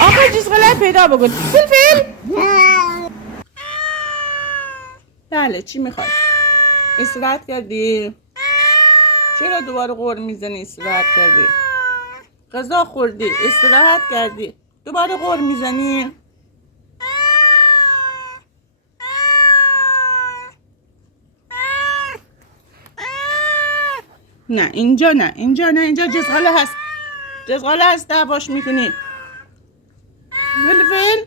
آخر چیز غلط پیدا بکن. فلفل. بله چی میخوای؟ استراحت کردی؟ چرا دوباره غور میزنی؟ استراحت کردی؟ غذا خوردی؟ استراحت کردی؟ دوباره غور میزنی؟ نه اینجا نه، اینجا نه، اینجا جزغاله هست. جزغاله هست دعواش میکنی. فلفل.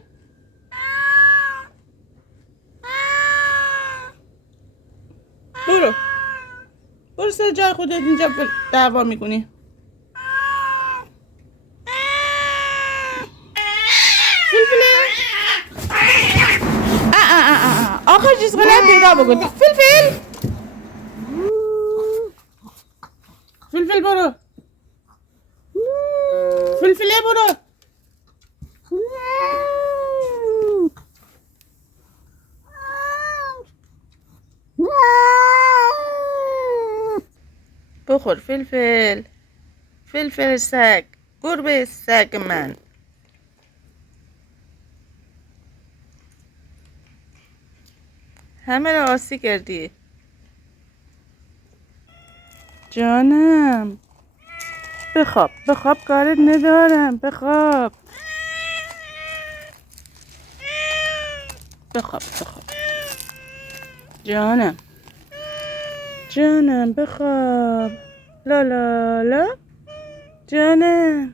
برو سر جای خودت، اینجا دعوا میکنی. فلفل. آخر چیز غلط پیدا بکن. فلفل. فلفل برو. فلفله برو. بخور فلفل. فلفل سگ، گربه سگ من. همه را آسی کردی جانم. بخواب کارت ندارم. بخواب جانم بخواب. لا لا لا جانم.